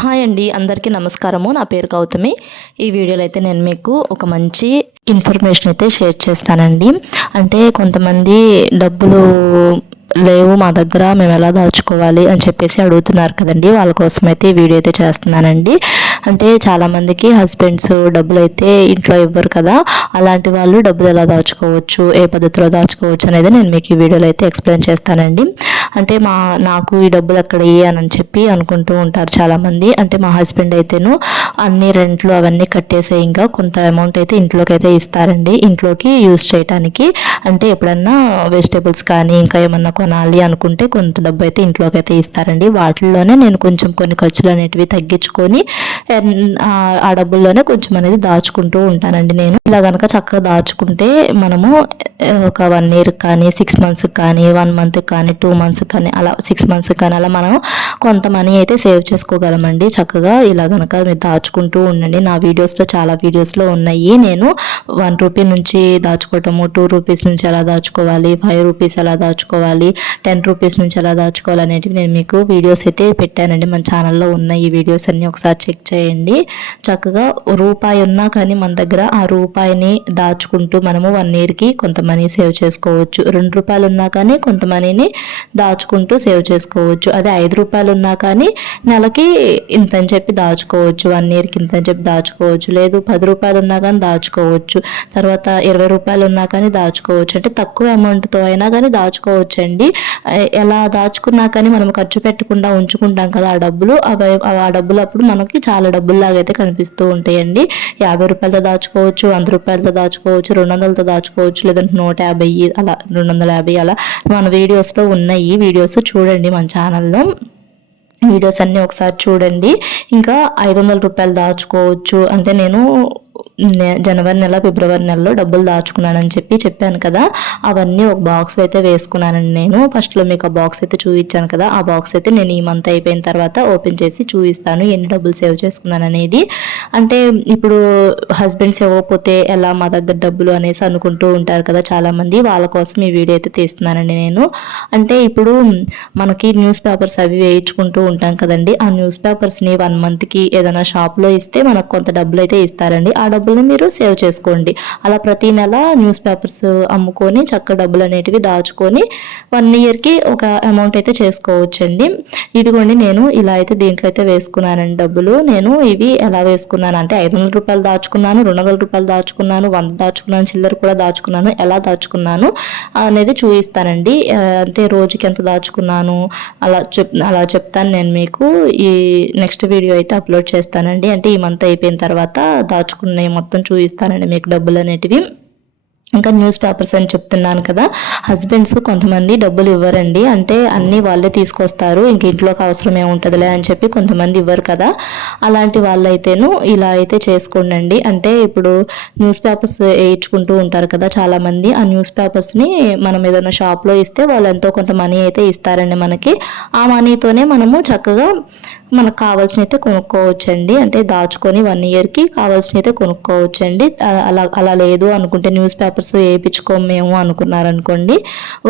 Hi అండి అందరికీ నమస్కారము. నా పేరు గౌతమి. ఈ వీడియోలో అయితే నేను మీకు ఒక మంచి ఇన్ఫర్మేషన్ అయితే షేర్ చేస్తానండి. అంటే కొంతమంది డబ్బులు లేవు మా దగ్గర మేము ఎలా దాచుకోవాలి అని చెప్పేసి అడుగుతున్నారు కదండి. వాళ్ళ కోసం అయితే ఈ వీడియో అయితే చేస్తున్నానండి. అంటే చాలామందికి హస్బెండ్స్ డబ్బులు అయితే ఇంట్లో ఇవ్వరు కదా అలాంటి వాళ్ళు డబ్బులు ఎలా దాచుకోవచ్చు ఏ పద్ధతిలో దాచుకోవచ్చు అనేది నేను మీకు ఈ వీడియోలో అయితే ఎక్స్ప్లెయిన్ చేస్తానండి. అంటే మా నాకు ఈ డబ్బులు ఎక్కడ అని చెప్పి అనుకుంటూ ఉంటారు చాలామంది. అంటే మా హస్బెండ్ అయితేను అన్ని రెంట్లు అవన్నీ కట్టేసే ఇంకా కొంత అమౌంట్ అయితే ఇంట్లోకి అయితే ఇస్తారండి. ఇంట్లోకి యూస్ చేయడానికి అంటే ఎప్పుడన్నా వెజిటేబుల్స్ కానీ ఇంకా ఏమన్నా కొనాలి అనుకుంటే కొంత డబ్బు అయితే ఇంట్లోకి అయితే ఇస్తారండి. వాటిల్లోనే నేను కొంచెం కొన్ని ఖర్చులు అనేటివి తగ్గించుకొని ఆ డబ్బుల్లోనే కొంచెం అనేది దాచుకుంటూ ఉంటానండి నేను. ఇలా కనుక చక్కగా దాచుకుంటే మనము ఒక వన్ ఇయర్ కానీ సిక్స్ మంత్స్కి కానీ వన్ మంత్ కానీ టూ మంత్స్ కానీ అలా సిక్స్ మంత్స్ కానీ అలా మనం కొంత మనీ అయితే సేవ్ చేసుకోగలమండి. చక్కగా ఇలా కనుక మీరు దాచుకుంటూ ఉండండి. నా వీడియోస్లో చాలా వీడియోస్లో ఉన్నాయి. నేను వన్ రూపీ నుంచి దాచుకోవటము టూ రూపీస్ నుంచి ఎలా దాచుకోవాలి ఫైవ్ రూపీస్ ఎలా దాచుకోవాలి టెన్ రూపీస్ నుంచి ఎలా దాచుకోవాలి అనేటివి నేను మీకు వీడియోస్ అయితే పెట్టానండి. మన ఛానల్లో ఉన్న ఈ వీడియోస్ అన్నీ ఒకసారి చెక్ చేయండి. చక్కగా రూపాయి ఉన్నా కానీ మన దగ్గర ఆ రూపాయిని దాచుకుంటూ మనము వన్ ఇయర్కి కొంత మనీ సేవ్ చేసుకోవచ్చు. రెండు రూపాయలు ఉన్నా కానీ కొంత మనీని దాచుకుంటూ సేవ్ చేసుకోవచ్చు. అదే ఐదు రూపాయలు ఉన్నా కానీ నెలకి ఇంత అని చెప్పి దాచుకోవచ్చు. వన్ ఇయర్కి ఇంత అని చెప్పి దాచుకోవచ్చు. లేదు పది రూపాయలు ఉన్నా కానీ దాచుకోవచ్చు. తర్వాత ఇరవై రూపాయలు ఉన్నా కానీ దాచుకోవచ్చు. అంటే తక్కువ అమౌంట్తో అయినా కానీ దాచుకోవచ్చు అండి ఎలా దాచుకున్నా కానీ మనం ఖర్చు పెట్టకుండా ఉంచుకుంటాం కదా ఆ డబ్బులు. ఆ డబ్బులు అప్పుడు మనకి చాలా డబ్బుల్లాగా అయితే కనిపిస్తూ ఉంటాయండి. యాభై రూపాయలతో దాచుకోవచ్చు వంద రూపాయలతో దాచుకోవచ్చు రెండు వందలతో దాచుకోవచ్చు లేదంటే నూట యాభై అలా రెండు వందల యాభై అలా మన వీడియోస్లో ఉన్నాయి. వీడియోస్ చూడండి మన ఛానల్లో. వీడియోస్ అన్నీ ఒకసారి చూడండి. ఇంకా ఐదు వందల రూపాయలు దాచుకోవచ్చు. అంటే నేను జనవరి నెల ఫిబ్రవరి నెలలో డబ్బులు దాచుకున్నానని చెప్పి చెప్పాను కదా. అవన్నీ ఒక బాక్స్ అయితే వేసుకున్నానండి నేను. ఫస్ట్లో మీకు ఆ బాక్స్ అయితే చూపించాను కదా. ఆ బాక్స్ అయితే నేను ఈ మంత్ అయిపోయిన తర్వాత ఓపెన్ చేసి చూపిస్తాను. ఎన్ని డబ్బులు సేవ్ చేసుకున్నాను అనేది. అంటే ఇప్పుడు హస్బెండ్స్ ఇవ్వకపోతే ఎలా మా దగ్గర డబ్బులు అనేసి అనుకుంటూ ఉంటారు కదా చాలామంది. వాళ్ళ కోసం ఈ వీడియో అయితే తీస్తున్నానండి నేను. అంటే ఇప్పుడు మనకి న్యూస్ పేపర్స్ అవి వేయించుకుంటూ ఉంటాం కదండి. ఆ న్యూస్ పేపర్స్ని వన్ మంత్కి ఏదైనా షాప్లో ఇస్తే మనకు కొంత డబ్బులు అయితే ఇస్తారండి. ఆ డబ్బులు మీరు సేవ్ చేసుకోండి. అలా ప్రతి నెల న్యూస్ పేపర్స్ అమ్ముకొని చక్క డబ్బులు అనేటివి దాచుకొని వన్ ఇయర్కి ఒక అమౌంట్ అయితే చేసుకోవచ్చండి. ఇదిగోండి నేను ఇలా అయితే దీంట్లో అయితే వేసుకున్నానండి డబ్బులు. నేను ఇవి ఎలా వేసుకున్నాను అంటే ఐదు వందల రూపాయలు దాచుకున్నాను రెండు వందల రూపాయలు దాచుకున్నాను వంద దాచుకున్నాను చిల్లర కూడా దాచుకున్నాను ఎలా దాచుకున్నాను అనేది చూపిస్తానండి అంటే రోజుకి ఎంత దాచుకున్నాను అలా చెప్ అలా చెప్తాను నేను మీకు. ఈ నెక్స్ట్ వీడియో అయితే అప్లోడ్ చేస్తానండి. అంటే ఈ మంత్ అయిపోయిన తర్వాత దాచుకున్న మొత్తం చూపిస్తానండి మీకు డబ్బులు అనేటివి. ఇంకా న్యూస్ పేపర్స్ అని చెప్తున్నాను కదా హస్బెండ్స్ కొంతమంది డబ్బులు ఇవ్వరండి అంటే అన్నీ వాళ్ళే తీసుకొస్తారు ఇంక ఇంట్లోకి అవసరం ఏముంటుందిలే అని చెప్పి కొంతమంది ఇవ్వరు కదా. అలాంటి వాళ్ళైతేను ఇలా అయితే చేసుకోండి అంటే ఇప్పుడు న్యూస్ పేపర్స్ వేయించుకుంటూ ఉంటారు కదా చాలామంది ఆ న్యూస్ పేపర్స్ని మనం ఏదైనా షాప్లో ఇస్తే వాళ్ళు ఎంతో కొంత మనీ అయితే ఇస్తారండి మనకి. ఆ మనీతోనే మనము చక్కగా మనకు కావాల్సిన అయితే కొనుక్కోవచ్చండి. అంటే దాచుకొని వన్ ఇయర్కి కావాల్సిన అయితే కొనుక్కోవచ్చండి. అలా అలా లేదు అనుకుంటే న్యూస్ పేపర్స్ వేయించుకోము మేము అనుకున్నారనుకోండి.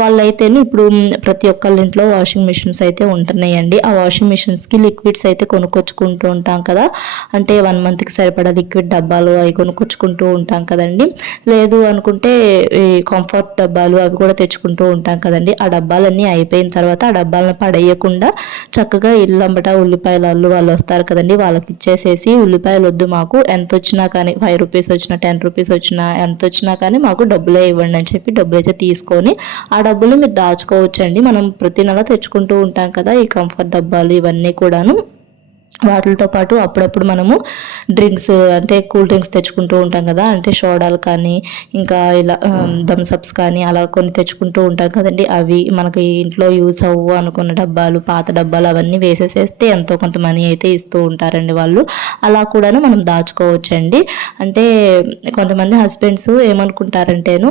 వాళ్ళైతే ఇప్పుడు ప్రతి ఒక్కళ్ళ ఇంట్లో వాషింగ్ మిషన్స్ అయితే ఉంటున్నాయండి. ఆ వాషింగ్ మిషన్స్కి లిక్విడ్స్ అయితే కొనుక్కొచ్చుకుంటూ ఉంటాం కదా. అంటే వన్ మంత్కి సరిపడా లిక్విడ్ డబ్బాలు అవి కొనుక్కొచ్చుకుంటూ ఉంటాం కదండి. లేదు అనుకుంటే ఈ కంఫర్ట్ డబ్బాలు అవి కూడా తెచ్చుకుంటూ ఉంటాం కదండి. ఆ డబ్బాలన్నీ అయిపోయిన తర్వాత ఆ డబ్బాలను పడేయకుండా చక్కగా ఇల్లంబట ఉల్లిపాయ ఉల్లిపాయల అల్లు వాళ్ళు వస్తారు కదండి వాళ్ళకి ఇచ్చేసేసి ఉల్లిపాయలు వద్దు మాకు ఎంత వచ్చినా కానీ ఫైవ్ రూపీస్ వచ్చినా టెన్ రూపీస్ వచ్చినా ఎంత వచ్చినా కానీ మాకు డబ్బులే ఇవ్వండి అని చెప్పి డబ్బులు అయితే తీసుకొని ఆ డబ్బులు మీరు దాచుకోవచ్చండి. మనం ప్రతి నెల తెచ్చుకుంటూ ఉంటాం కదా ఈ కంఫర్ట్ డబ్బాలు ఇవన్నీ కూడాను. వాటితో పాటు అప్పుడప్పుడు మనము డ్రింక్స్ అంటే కూల్ డ్రింక్స్ తెచ్చుకుంటూ ఉంటాం కదా అంటే సోడాలు కానీ ఇంకా ఇలా థమ్సప్స్ కానీ అలా కొన్ని తెచ్చుకుంటూ ఉంటాం కదండి. అవి మనకి ఇంట్లో యూస్ అవ్వు అనుకున్న డబ్బాలు పాత డబ్బాలు అవన్నీ వేసేసేస్తే ఎంతో కొంత మనీ అయితే ఇస్తూ ఉంటారండి వాళ్ళు. అలా కూడా మనం దాచుకోవచ్చండి. అంటే కొంతమంది హస్బెండ్స్ ఏమనుకుంటారంటేను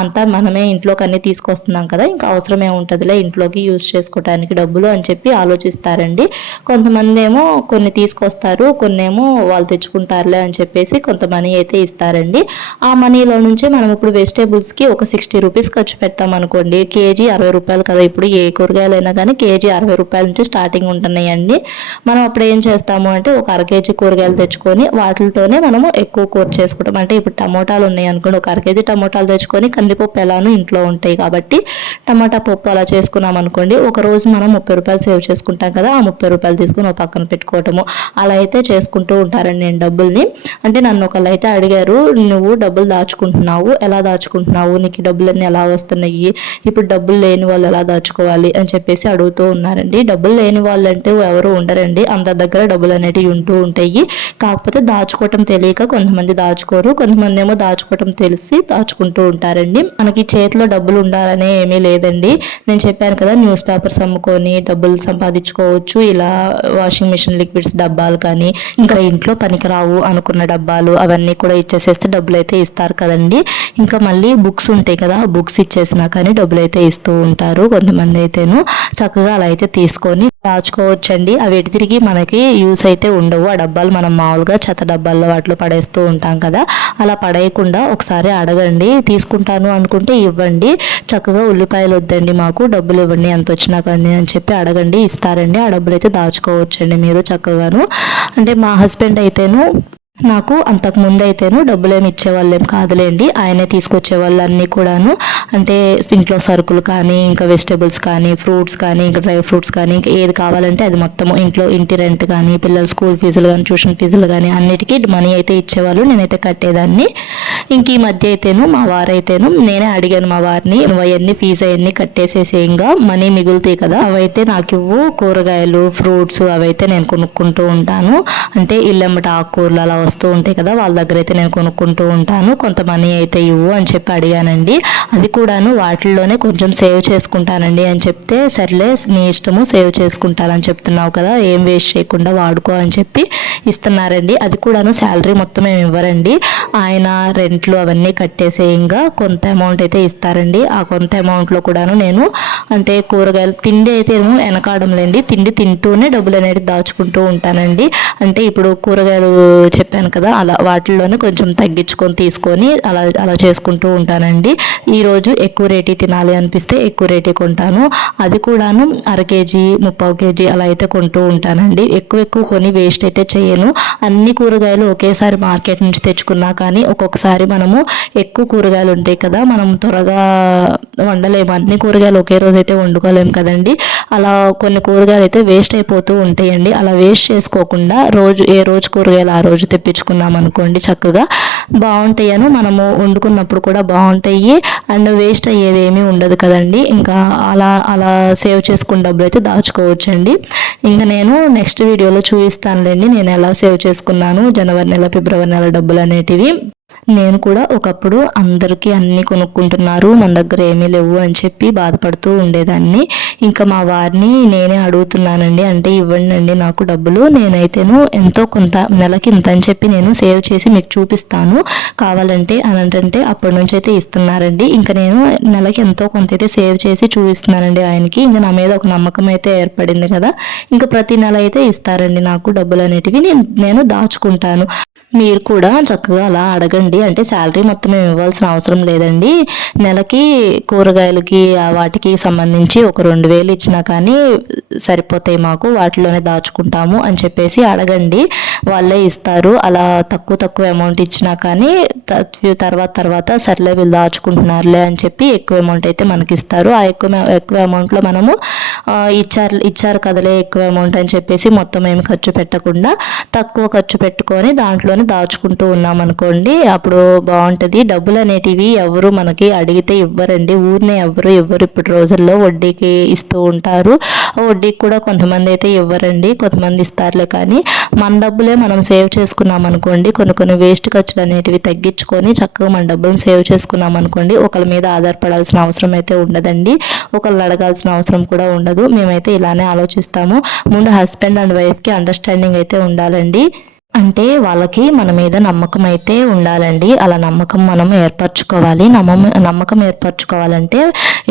అంతా మనమే ఇంట్లోకి అన్నీ తీసుకొస్తున్నాం కదా ఇంకా అవసరమే ఉంటుందిలే ఇంట్లోకి యూస్ చేసుకోవడానికి డబ్బులు అని చెప్పి ఆలోచిస్తారండి. కొంతమంది ఏమో కొన్ని తీసుకొస్తారు కొన్ని ఏమో వాళ్ళు తెచ్చుకుంటారులే అని చెప్పేసి కొంత మనీ అయితే ఇస్తారండి. ఆ మనీలో నుంచి మనం ఇప్పుడు వెజిటేబుల్స్కి ఒక సిక్స్టీ రూపీస్ ఖర్చు పెడతాం అనుకోండి. కేజీ అరవై రూపాయలు కదా ఇప్పుడు ఏ కూరగాయలైనా కానీ కేజీ అరవై రూపాయల నుంచి స్టార్టింగ్ ఉంటున్నాయండి. మనం అప్పుడు ఏం చేస్తాము అంటే ఒక అర కేజీ కూరగాయలు తెచ్చుకొని వాటితోనే మనము ఎక్కువ కూర చేసుకుంటాం. అంటే ఇప్పుడు టమోటాలు ఉన్నాయి అనుకోండి ఒక అర కేజీ టమోటాలు తెచ్చుకొని కందిపప్పు ఎలానో ఇంట్లో ఉంటాయి కాబట్టి టమాటా పప్పు అలా చేసుకున్నాం అనుకోండి ఒక రోజు మనం ముప్పై రూపాయలు సేవ్ చేసుకుంటాం కదా ఆ ముప్పై రూపాయలు తీసుకుని ఒక పక్కన పెట్టుకోవటము. అలా అయితే చేసుకుంటూ ఉంటారండి నేను డబ్బుల్ని. అంటే నన్ను ఒకళ్ళు అయితే అడిగారు నువ్వు డబ్బులు దాచుకుంటున్నావు ఎలా దాచుకుంటున్నావు? నీకు డబ్బులన్నీ ఎలా వస్తున్నాయి? ఇప్పుడు డబ్బులు లేని వాళ్ళు ఎలా దాచుకోవాలి? అని చెప్పేసి అడుగుతూ ఉన్నారండి. డబ్బులు లేని వాళ్ళు అంటే ఎవరు ఉండరండి. అందరి దగ్గర డబ్బులు అనేటివి ఉంటూ ఉంటాయి. కాకపోతే దాచుకోవటం తెలియక కొంతమంది దాచుకోరు. కొంతమంది ఏమో దాచుకోవటం తెలిసి దాచుకుంటూ ఉంటారండి. మనకి చేతిలో డబ్బులు ఉండాలనే ఏమీ లేదండి. నేను చెప్పాను కదా న్యూస్ పేపర్స్ అమ్ముకొని డబ్బులు సంపాదించుకోవచ్చు. ఇలా వాషింగ్ మిషన్ లిక్విడ్స్ డబ్బాలు కానీ ఇంకా ఇంట్లో పనికిరావు అనుకున్న డబ్బాలు అవన్నీ కూడా ఇచ్చేసేస్తే డబ్బులు అయితే ఇస్తారు కదండి. ఇంకా మళ్ళీ బుక్స్ ఉంటాయి కదా బుక్స్ ఇచ్చేసినా కానీ డబ్బులు అయితే ఇస్తూ ఉంటారు కొంతమంది అయితేను. చక్కగా అలా అయితే తీసుకొని దాచుకోవచ్చండి. అవి ఎటు తిరిగి మనకి యూస్ అయితే ఉండవు. ఆ డబ్బాలు మనం మామూలుగా చెత్త డబ్బాల్లో వాటిలో పడేస్తూ ఉంటాం కదా. అలా పడేయకుండా ఒకసారి అడగండి. తీసుకుంటాను అనుకుంటే ఇవ్వండి. చక్కగా ఉల్లిపాయలు వద్దండి మాకు. డబ్బులు ఇవ్వండి. ఎంత వచ్చినా కానీ అని చెప్పి అడగండి. ఇస్తారండి. ఆ డబ్బులు అయితే దాచుకోవచ్చండి మీరు చక్కగాను. అంటే మా హస్బెండ్ అయితేను నాకు అంతకు ముందు అయితేను డబ్బులు ఏమి ఇచ్చేవాళ్ళేం కాదులేండి. ఆయనే తీసుకొచ్చేవాళ్ళు అన్నీ కూడాను. అంటే ఇంట్లో సరుకులు కానీ ఇంకా వెజిటేబుల్స్ కానీ ఫ్రూట్స్ కానీ ఇంకా డ్రై ఫ్రూట్స్ కానీ ఇంకా ఏది కావాలంటే అది మొత్తము ఇంట్లో ఇంటి రెంట్ కానీ పిల్లల స్కూల్ ఫీజులు కానీ ట్యూషన్ ఫీజులు కానీ అన్నిటికీ మనీ అయితే ఇచ్చేవాళ్ళు. నేనైతే కట్టేదాన్ని. ఇంక ఈ మధ్య అయితేను మా వారైతేను నేనే అడిగాను మా వారిని అవన్నీ ఫీజు అవన్నీ కట్టేసేసేయంగా మనీ మిగులుతాయి కదా అవైతే నాకు ఇవ్వు. కూరగాయలు ఫ్రూట్స్ అవైతే నేను కొనుక్కుంటూ ఉంటాను. అంటే ఇల్లెమ్మట ఆకుకూరలు అలా వస్తూ ఉంటాయి కదా వాళ్ళ దగ్గర అయితే నేను కొనుక్కుంటూ ఉంటాను కొంత మనీ అయితే ఇవ్వు అని చెప్పి అడిగానండి. అది కూడాను వాటిల్లోనే కొంచెం సేవ్ చేసుకుంటానండి అని చెప్తే సర్లే నీ ఇష్టము సేవ్ చేసుకుంటానని చెప్తున్నావు కదా ఏం వేస్ట్ చేయకుండా వాడుకో అని చెప్పి ఇస్తున్నారండి. అది కూడాను శాలరీ మొత్తం ఏమి ఇవ్వరండి. ఆయన రెంట్లు అవన్నీ కట్టేసేయంగా కొంత అమౌంట్ అయితే ఇస్తారండి. ఆ కొంత అమౌంట్లో కూడాను నేను అంటే కూరగాయలు తిండి అయితే ఏమో వెనకాడంలేండి తిండి తింటూనే డబ్బులు అనేది దాచుకుంటూ ఉంటానండి. అంటే ఇప్పుడు కూరగాయలు చెప్పాను కదా అలా వాటిల్లోనే కొంచెం తగ్గించుకొని తీసుకొని అలా అలా చేసుకుంటూ ఉంటానండి. ఈరోజు ఎక్కువ రేటీ తినాలి అనిపిస్తే ఎక్కువ రేటీ కొంటాను. అది కూడాను అర కేజీ ముప్పావు కేజీ అలా అయితే కొంటూ ఉంటానండి. ఎక్కువ ఎక్కువ కొని వేస్ట్ అయితే చేయను. అన్ని కూరగాయలు ఒకేసారి మార్కెట్ నుంచి తెచ్చుకున్నా కానీ ఒక్కొక్కసారి మనము ఎక్కువ కూరగాయలు ఉంటాయి కదా మనం త్వరగా వండలేము. అన్ని కూరగాయలు ఒకే రోజు అయితే వండుకోలేము కదండి. అలా కొన్ని కూరగాయలు అయితే వేస్ట్ అయిపోతూ ఉంటాయండి. అలా వేస్ట్ చేసుకోకుండా రోజు ఏ రోజు కూరగాయలు ఆ రోజు తెప్పించుకున్నాం అనుకోండి చక్కగా. బాగుంటాయను మనము వండుకున్నప్పుడు కూడా బాగుంటాయి. అండ్ వేస్ట్ అయ్యేది ఏమీ ఉండదు కదండి. ఇంకా అలా అలా సేవ్ చేసుకున్న డబ్బులు అయితే దాచుకోవచ్చండి. ఇంకా నేను నెక్స్ట్ వీడియోలో చూపిస్తానులేండి నేను ఎలా సేవ్ చేసుకున్నాను జనవరి నెల ఫిబ్రవరి నెల డబ్బులు అనేటివి నేను కూడా ఒకప్పుడు అందరికీ అన్నీ కొనుక్కుంటున్నారు మన దగ్గర ఏమీ లేవు అని చెప్పి బాధపడుతూ ఉండేదాన్ని. ఇంకా మా వారిని నేనే అడుగుతున్నానండి అంటే ఇవ్వండి అండి నాకు డబ్బులు నేనైతేను ఎంతో కొంత నెలకి ఇంత అని చెప్పి నేను సేవ్ చేసి మీకు చూపిస్తాను. కావాలంటే అని అంటే అప్పటి నుంచి అయితే ఇస్తున్నారండి. ఇంకా నేను నెలకి ఎంతో కొంత అయితే సేవ్ చేసి చూపిస్తున్నానండి ఆయనకి. ఇంకా నా మీద ఒక నమ్మకం అయితే ఏర్పడింది కదా. ఇంకా ప్రతి నెల అయితే ఇస్తారండి నాకు డబ్బులు అనేటివి. నేను నేను దాచుకుంటాను. మీరు కూడా చక్కగా అలా అడగండి. అంటే శాలరీ మొత్తం మేము ఇవ్వాల్సిన అవసరం లేదండి. నెలకి కూరగాయలకి వాటికి సంబంధించి ఒక రెండు వేలు ఇచ్చినా కానీ సరిపోతాయి మాకు. వాటిలోనే దాచుకుంటాము అని చెప్పేసి అడగండి. వాళ్ళే ఇస్తారు. అలా తక్కువ తక్కువ అమౌంట్ ఇచ్చినా కానీ తర్వాత తర్వాత సర్లే వీళ్ళు దాచుకుంటున్నారులే అని చెప్పి ఎక్కువ అమౌంట్ అయితే మనకి ఇస్తారు. ఆ ఎక్కువ ఎక్కువ అమౌంట్లో మనము ఇచ్చారు ఇచ్చారు కదలే ఎక్కువ అమౌంట్ అని చెప్పేసి మొత్తం ఏమి ఖర్చు పెట్టకుండా తక్కువ ఖర్చు పెట్టుకొని దాంట్లోనే దాచుకుంటూ ఉన్నాం అనుకోండి అప్పుడు బాగుంటుంది. డబ్బులు అనేటివి ఎవరు మనకి అడిగితే ఇవ్వరండి. ఊరినే ఎవరు ఇవ్వరు. ఇప్పుడు రోజుల్లో వడ్డీకి ఇస్తూ ఉంటారు. వడ్డీకి కూడా కొంతమంది అయితే ఇవ్వరండి. కొంతమంది ఇస్తారులే కానీ మన డబ్బులే మనం సేవ్ చేసుకున్నాం అనుకోండి కొన్ని కొన్ని వేస్ట్ ఖర్చులు అనేటివి తగ్గించుకొని చక్కగా మన డబ్బులను సేవ్ చేసుకున్నాం అనుకోండి ఒకరి మీద ఆధారపడాల్సిన అవసరం అయితే ఉండదండి. ఒకళ్ళు అడగాల్సిన అవసరం కూడా ఉండదు. మేమైతే ఇలానే ఆలోచిస్తాము. ముందు హస్బెండ్ అండ్ వైఫ్కి అండర్స్టాండింగ్ అయితే ఉండాలండి. అంటే వాళ్ళకి మన మీద నమ్మకం అయితే ఉండాలండి. అలా నమ్మకం మనం ఏర్పరచుకోవాలి. నమ్మం నమ్మకం ఏర్పరచుకోవాలంటే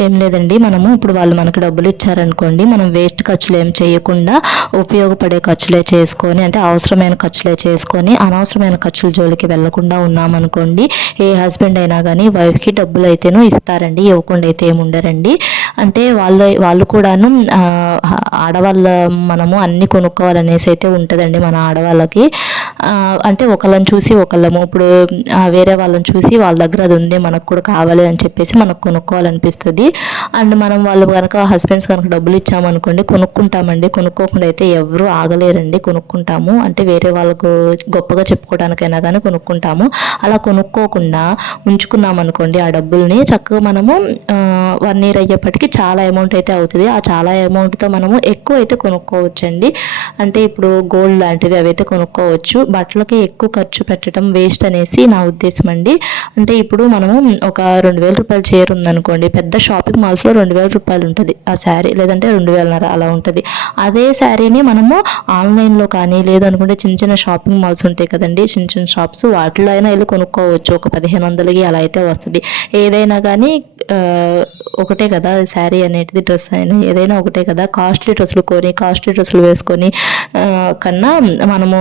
ఏం లేదండి. మనము ఇప్పుడు వాళ్ళు మనకు డబ్బులు ఇచ్చారనుకోండి మనం వేస్ట్ ఖర్చులు ఏం చేయకుండా ఉపయోగపడే ఖర్చులే చేసుకొని అంటే అవసరమైన ఖర్చులే చేసుకొని అనవసరమైన ఖర్చుల జోలికి వెళ్ళకుండా ఉన్నామనుకోండి ఏ హస్బెండ్ అయినా కానీ వైఫ్కి డబ్బులు అయితేనూ ఇస్తారండి. ఇవ్వకుండా అయితే ఏముండరండి అంటే వాళ్ళు వాళ్ళు కూడాను ఆడవాళ్ళ మనము అన్ని కొనుక్కోవాలనేసి అయితే ఉంటుందండి మన ఆడవాళ్ళకి. అంటే ఒకళ్ళని చూసి ఒకళ్ళము ఇప్పుడు వేరే వాళ్ళని చూసి వాళ్ళ దగ్గర అది ఉంది మనకు కూడా కావాలి అని చెప్పేసి మనకు కొనుక్కోవాలనిపిస్తుంది. అండ్ మనం వాళ్ళు కనుక హస్బెండ్స్ కనుక డబ్బులు ఇచ్చామనుకోండి కొనుక్కుంటామండి. కొనుక్కోకుండా అయితే ఎవరు ఆగలేరండి. కొనుక్కుంటాము. అంటే వేరే వాళ్ళకు గొప్పగా చెప్పుకోవడానికైనా కానీ కొనుక్కుంటాము. అలా కొనుక్కోకుండా ఉంచుకున్నామనుకోండి ఆ డబ్బుల్ని చక్కగా మనము వన్ ఇయర్ అయ్యేప్పటికి చాలా అమౌంట్ అయితే అవుతుంది. ఆ చాలా అమౌంట్తో మనము ఎక్కువ అయితే కొనుక్కోవచ్చండి. అంటే ఇప్పుడు గోల్డ్ లాంటివి అవి అయితే కొనుక్కోవచ్చు. బట్టలకి ఎక్కువ ఖర్చు పెట్టడం వేస్ట్ అనేసి నా ఉద్దేశం అండి. అంటే ఇప్పుడు మనము ఒక రెండు వేల రూపాయల చీర ఉందనుకోండి పెద్ద షాపింగ్ మాల్స్లో రెండు వేల రూపాయలు ఉంటుంది ఆ శారీ లేదంటే రెండు వేలన్నర అలా ఉంటుంది. అదే శారీని మనము ఆన్లైన్లో కానీ లేదనుకుంటే చిన్న చిన్న షాపింగ్ మాల్స్ ఉంటాయి కదండి. చిన్న చిన్న షాప్స్ వాటిలో అయినా వెళ్ళి కొనుక్కోవచ్చు. ఒక పదిహేను వందలకి అలా అయితే వస్తుంది. ఏదైనా కానీ ఒకటే కదా శారీ అనేది డ్రెస్ అయినా ఏదైనా ఒకటే కదా. కాస్ట్లీ డ్రెస్సులు కొని కాస్ట్లీ డ్రెస్సులు వేసుకొని కన్నా మనము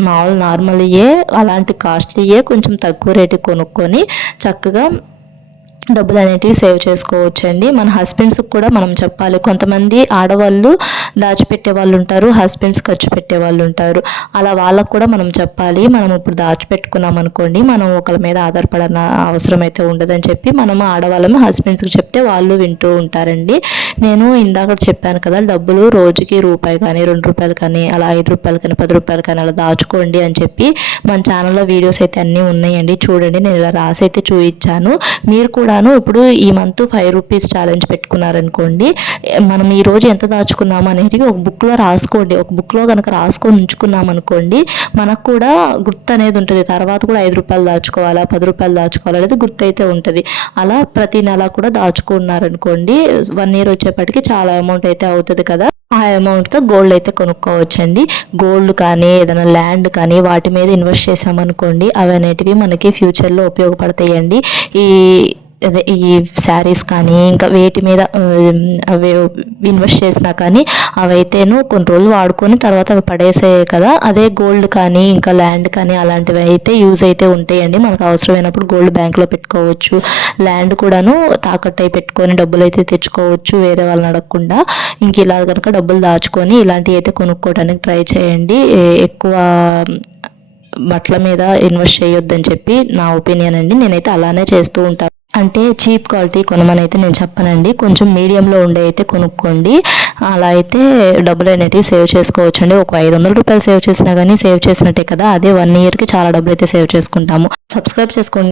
మామూలు నార్మల్యే అలాంటి కాస్ట్లీయే కొంచెం తక్కువ రేటుకి కొనుక్కొని చక్కగా డబ్బులు అనేటివి సేవ్ చేసుకోవచ్చు అండి మన హస్బెండ్స్కి కూడా మనం చెప్పాలి. కొంతమంది ఆడవాళ్ళు దాచిపెట్టే వాళ్ళు ఉంటారు హస్బెండ్స్ ఖర్చు పెట్టే వాళ్ళు ఉంటారు. అలా వాళ్ళకు కూడా మనం చెప్పాలి. మనం ఇప్పుడు దాచిపెట్టుకున్నాం అనుకోండి మనం ఒకరి మీద ఆధారపడన అవసరం అయితే ఉండదని చెప్పి మనం ఆడవాళ్ళము హస్బెండ్స్కి చెప్తే వాళ్ళు వింటూ ఉంటారండి. నేను ఇందాక చెప్పాను కదా డబ్బులు రోజుకి రూపాయి కానీ రెండు రూపాయలు కానీ అలా ఐదు రూపాయలు కానీ పది రూపాయలు కానీ అలా దాచుకోండి అని చెప్పి మన ఛానల్లో వీడియోస్ అయితే అన్నీ ఉన్నాయండి. చూడండి నేను ఇలా రాసి అయితే చూపించాను. మీరు కూడా కూడాను ఇప్పుడు ఈ మంత్ ఫైవ్ రూపీస్ ఛాలెంజ్ పెట్టుకున్నారనుకోండి మనం ఈ రోజు ఎంత దాచుకున్నాము అనేది ఒక బుక్లో రాసుకోండి. ఒక బుక్లో కనుక రాసుకొని ఉంచుకున్నాం అనుకోండి మనకు కూడా గుర్తు అనేది ఉంటుంది. తర్వాత కూడా ఐదు రూపాయలు దాచుకోవాలా పది రూపాయలు దాచుకోవాలా అనేది గుర్తు అయితే ఉంటుంది. అలా ప్రతి నెల కూడా దాచుకున్నారనుకోండి వన్ ఇయర్ వచ్చేప్పటికి చాలా అమౌంట్ అయితే అవుతుంది కదా. ఆ అమౌంట్తో గోల్డ్ అయితే కొనుక్కోవచ్చండి. గోల్డ్ కానీ ఏదైనా ల్యాండ్ కానీ వాటి మీద ఇన్వెస్ట్ చేసామనుకోండి అవి అనేటివి మనకి ఫ్యూచర్లో ఉపయోగపడతాయండి. ఈ ఈ శారీస్ కానీ ఇంకా వేటి మీద అవి ఇన్వెస్ట్ చేసినా కానీ అవైతేను కొన్ని రోజులు వాడుకొని తర్వాత అవి పడేసాయి కదా. అదే గోల్డ్ కానీ ఇంకా ల్యాండ్ కానీ అలాంటివి అయితే యూజ్ అయితే ఉంటాయండి. మనకు అవసరమైనప్పుడు గోల్డ్ బ్యాంక్లో పెట్టుకోవచ్చు. ల్యాండ్ కూడాను తాకట్టు అయి పెట్టుకొని డబ్బులు అయితే తెచ్చుకోవచ్చు వేరే వాళ్ళని అడగకుండా. ఇంక ఇలా కనుక డబ్బులు దాచుకొని ఇలాంటివి అయితే కొనుక్కోవడానికి ట్రై చేయండి. ఎక్కువ బట్టల మీద ఇన్వెస్ట్ చేయొద్దని చెప్పి నా ఒపీనియన్ అండి. నేనైతే అలానే చేస్తూ ఉంటాను. అంటే చీప్ క్వాలిటీ కొనమని అయితే నేను చెప్పనండి. కొంచెం మీడియంలో ఉండే అయితే కొనుక్కోండి. అలా అయితే డబ్బులు అనేటివి సేవ్ చేసుకోవచ్చు అండి ఒక ఐదు వందల రూపాయలు సేవ్ చేసినా కానీ సేవ్ చేసినట్టే కదా. అదే వన్ ఇయర్కి చాలా డబ్బులు అయితే సేవ్ చేసుకుంటాము. సబ్స్క్రైబ్ చేసుకోండి.